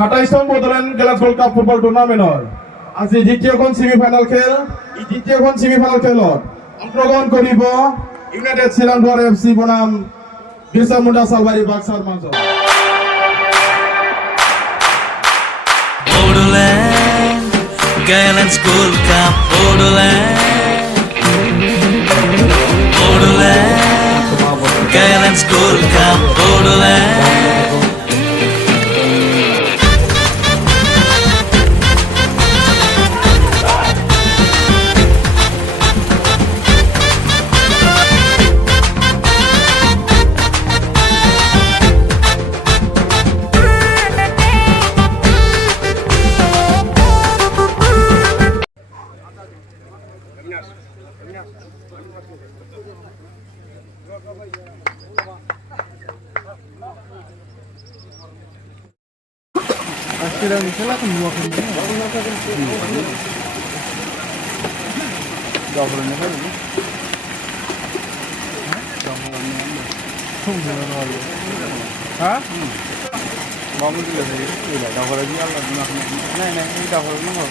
27 বদলেন glass gold cup football টুর্নামেন্টৰ আজি দ্বিতীয়খন semifinal খেল এই দ্বিতীয়খন সেমিফাইনাল খেলত অংশগ্রহণ কৰিব ইউনাইটেড শ্রীলঙ্কা এফসি বনাম বিৰছা মুণ্ডা চালবাৰী বাক্সাৰ মাজত Borderland, Gallant's Gold Cup, Borderland, Gallant's Gold Cup, Borderland. Akhirnya misalnya kan dua kali ini, dahulunya kan ini, dahulunya ini, tunggu dulu, hah? Mau dulu lagi, tidak dahulunya Allah, nah ini dahulunya mau.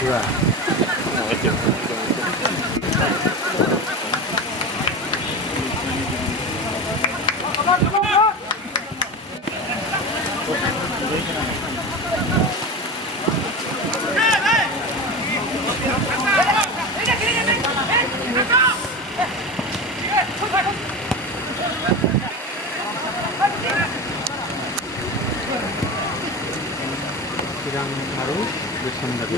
Dua. Sedang harus bersandar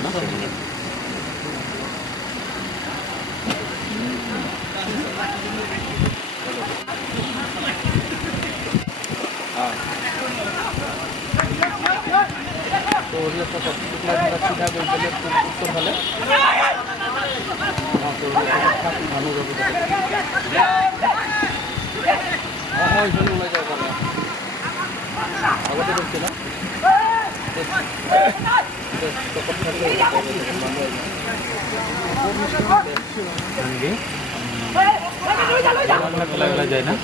যায় না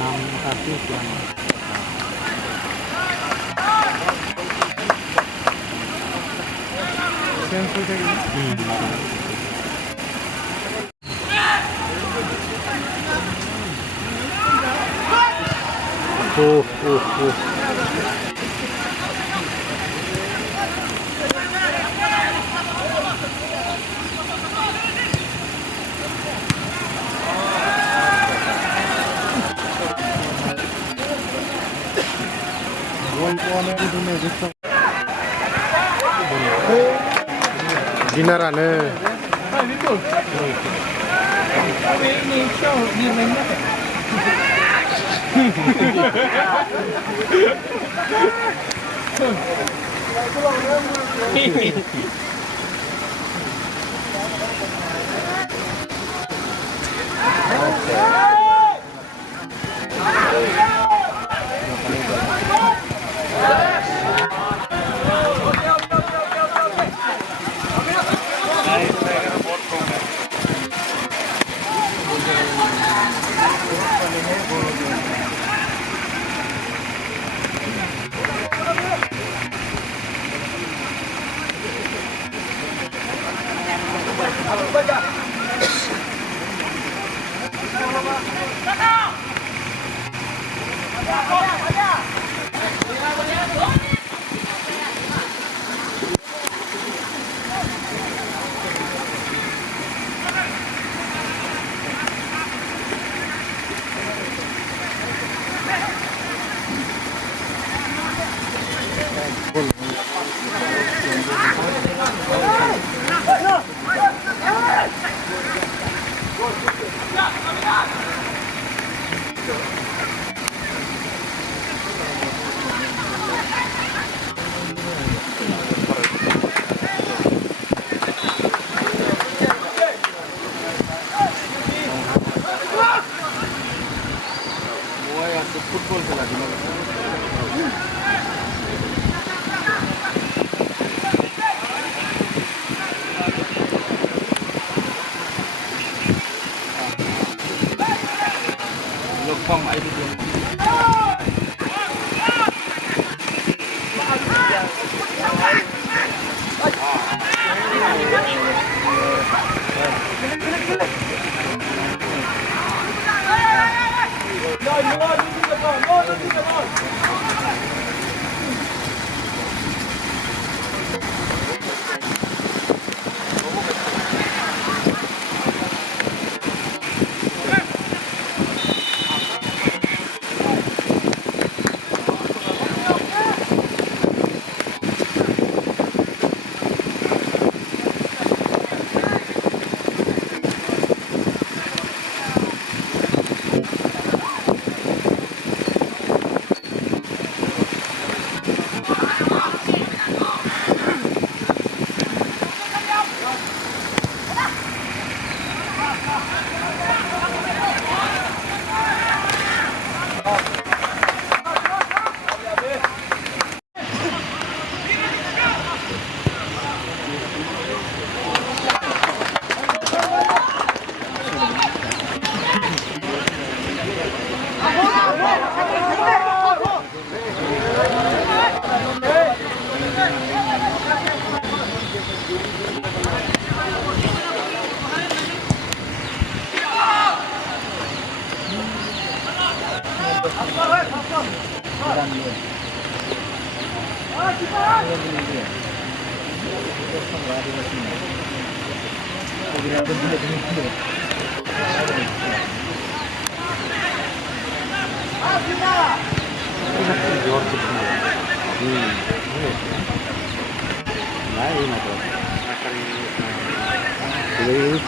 নাম কাটি Dinarane.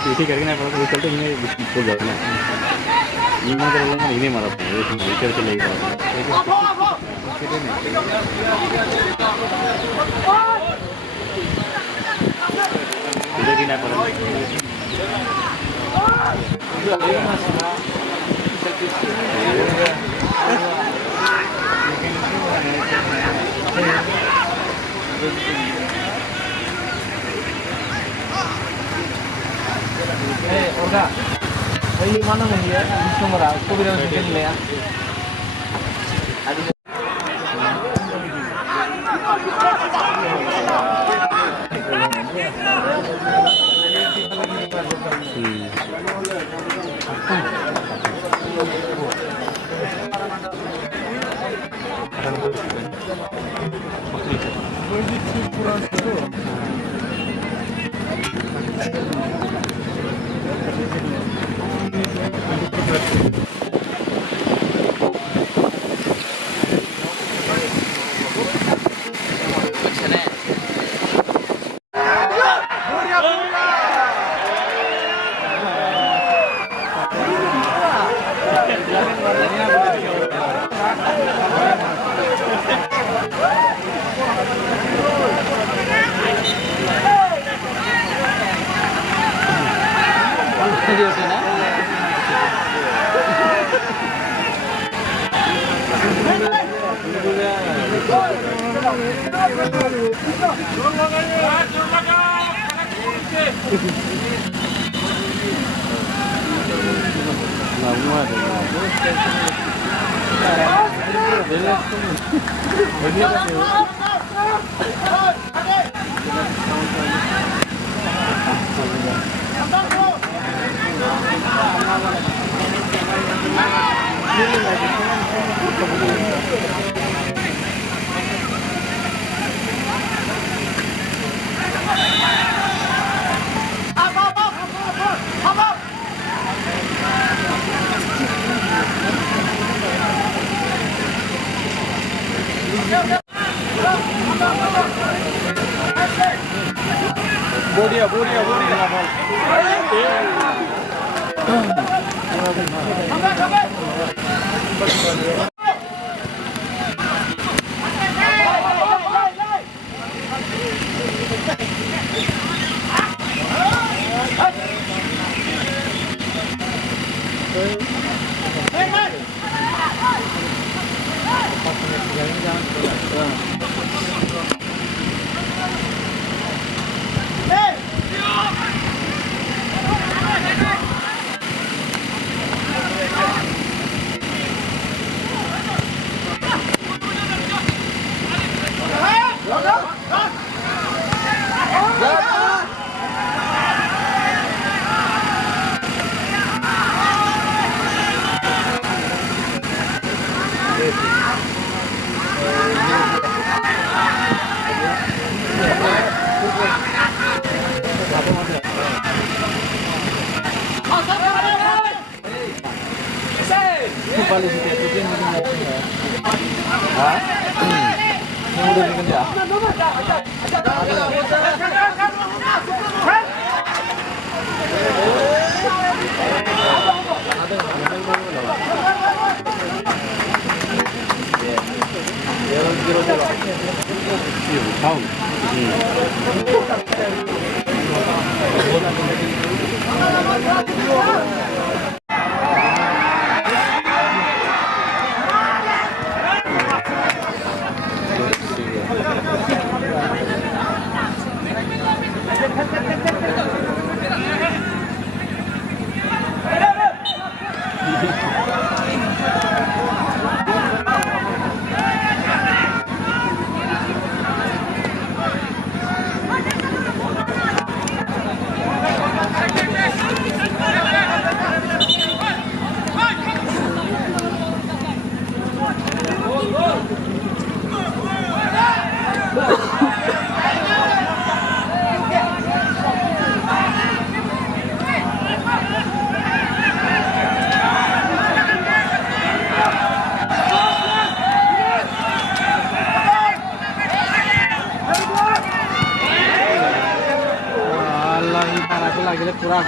पीछे करके ना पड़ा तो चलते इन्हें फुल जाता है ये मत कर लेना इन्हें मारा पड़ा ये टीचर के लिए इधर भी ना पड़ा Udah, ini mana nih ya? Bisa merah, aku bilang sedikit ya. koalisi itu kan Hah? Yang udah bikin ya? पूरा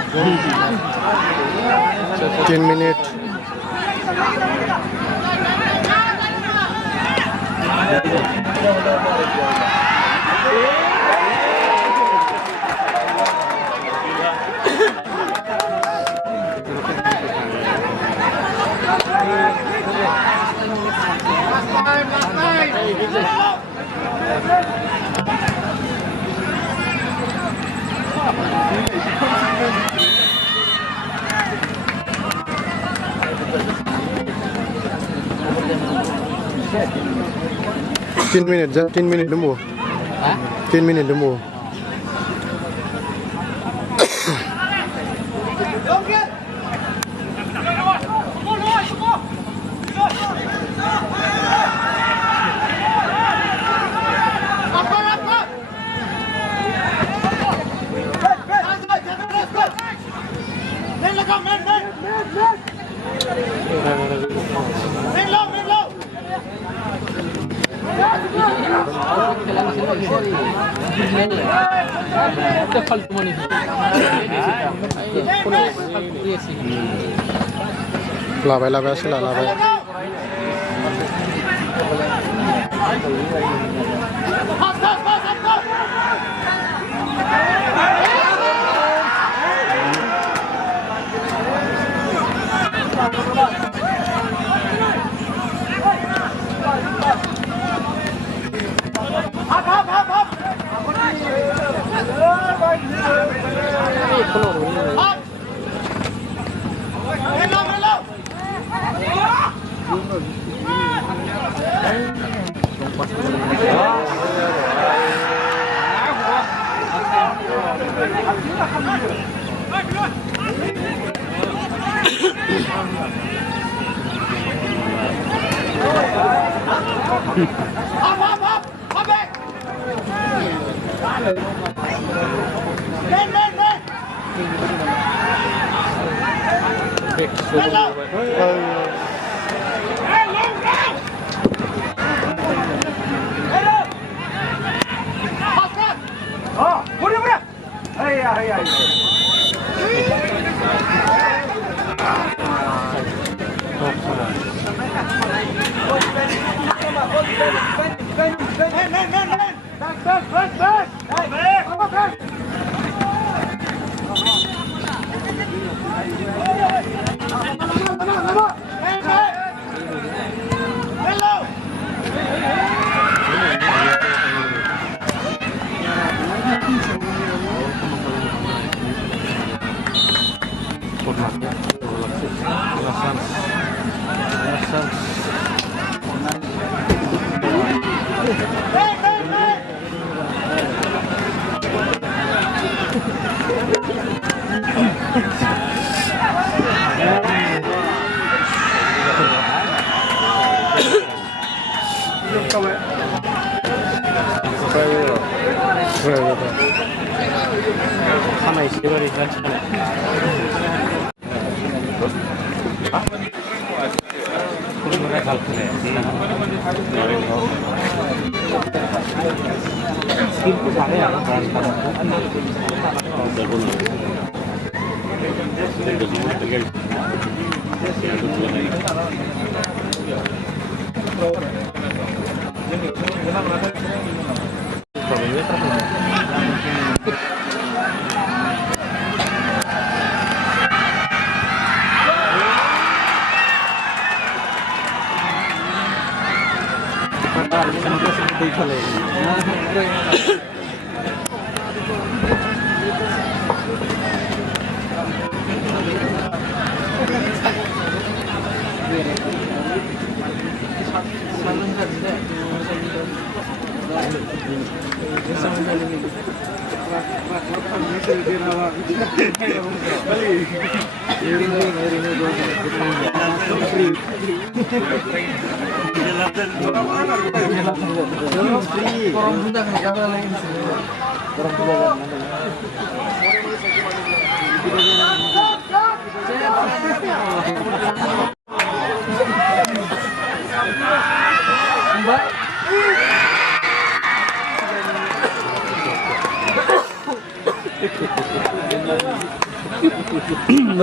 10 minute. Ten minute demo. 10 minute demo. Labai asila labai. Sama isi dari kan.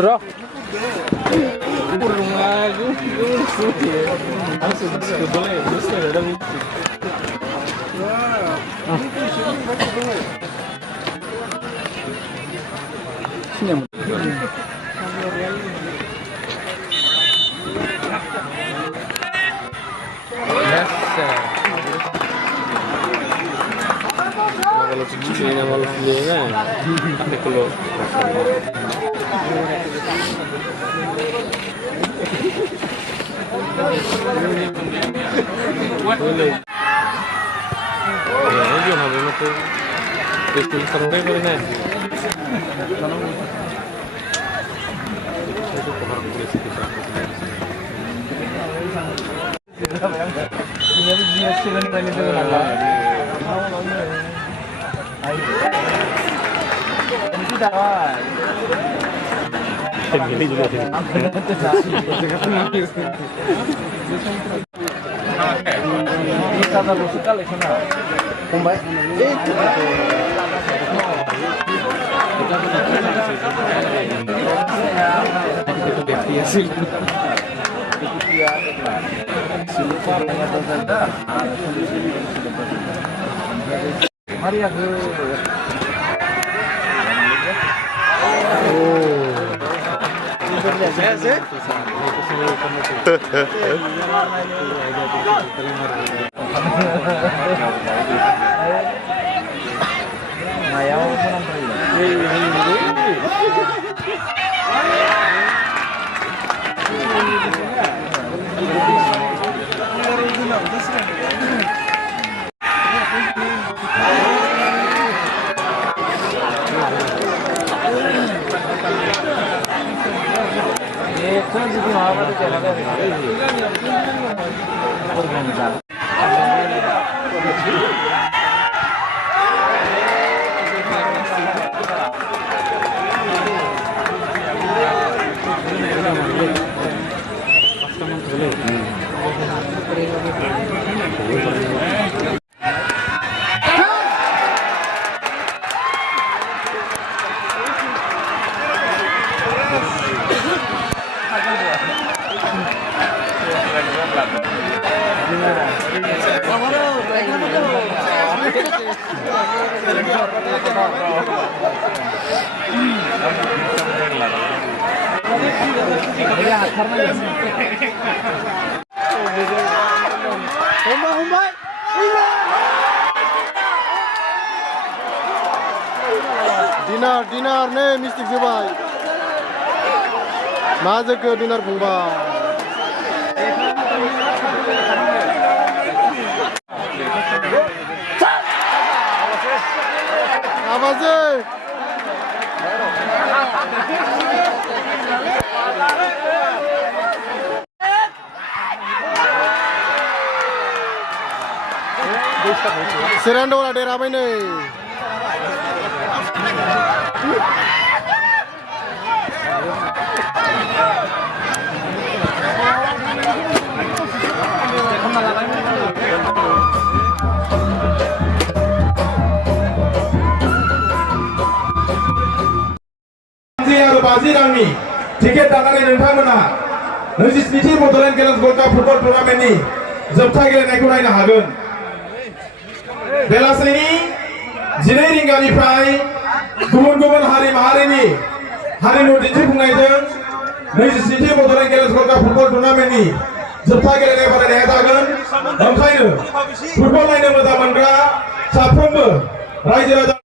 Roh. Kurung aku, sudah. Langsung boleh, mesti ada mesti. Senyum. Yes, sir. Kalau cuci ini malah dia kan, tapi kalau boleh. Ya, dia habis itu pistol sampai boleh nih. Itu paham polisi kita. Ini dia sudah nih itu nala. Ini tidak awal. Ini juga sih. Ini kata lu sekali sana. Kumbai. Itu dia sih. Silupa penyataan. Mari aku. Mayau menang Dinar nih mistik sih bay. Masa ke dinar pungba. Apa sih? Serendo lah daerah ini. गामि ticket दाननानै नोंथांमोना 27थि बड'लेण्ड गेलेन्स गल्ड cup football टुर्नामेन्टनि जोबथा गेलेनायखौ नायनो हागोन बेलासिनि 12 रिंगानिफ्राय गुबुन गुबुन हारि माहारिनि हारिमु दिन्थिफुंनायजों 27थि बड'लेण्ड गेलेन्स गल्ड काप फुटबल टुर्नामेन्टनि जोबथा गेलेनाय बादायनाया जागोन ओंखायनो फुटबल नायनो मोजां मोनग्रा साफ्रोमबो रायजो राजा